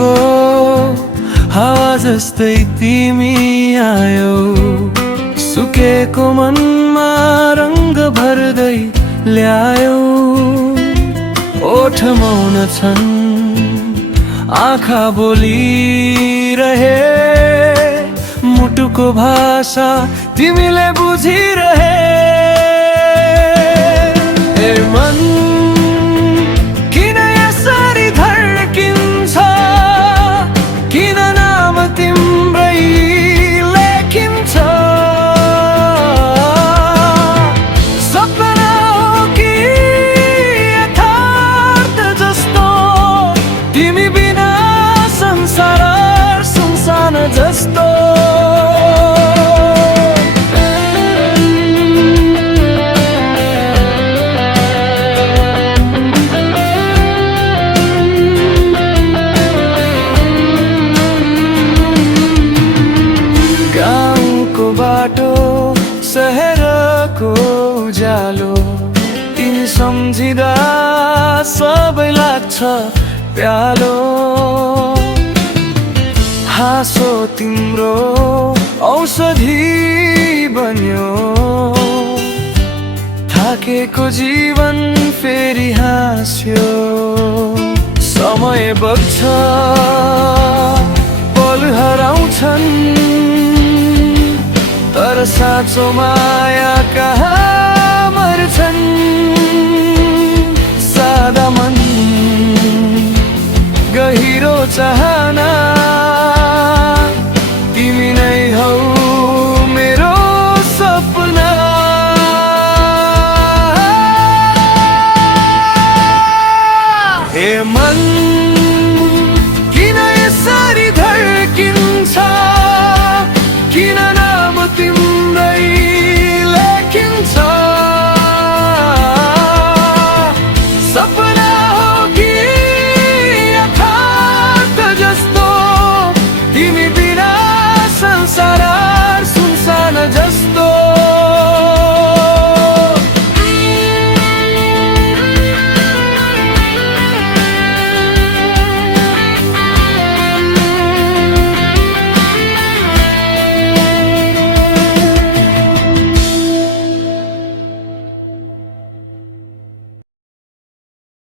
मुटुको हावा जस्तै तिमी आयो, सुकेको मनमा रंग भर्दै ल्यायो। ओठ मौन छन्, आँखा बोलिरहे, मुटुको भाषा तिमीले बुझिरहे। ए मन किन यसरी धड्किन्छ, किन नाम तिम्रै लेखिन्छ। सपना हो कि यथार्थ जस्तो, तिमी बिना संसार सुनसान जस्तो। बाटो शहरको उज्यालो, तिमी सम्झिँदा सबै लाग्छ प्यालो। हाँसो तिम्रो औषधि बन्यो, थाकेको जीवन फेरि हाँस्यो। समय बग्छ, पल हराउँछन्, तर साँचो माया कहाँ मर्छन्। सादा मन, गहिरो चाहना,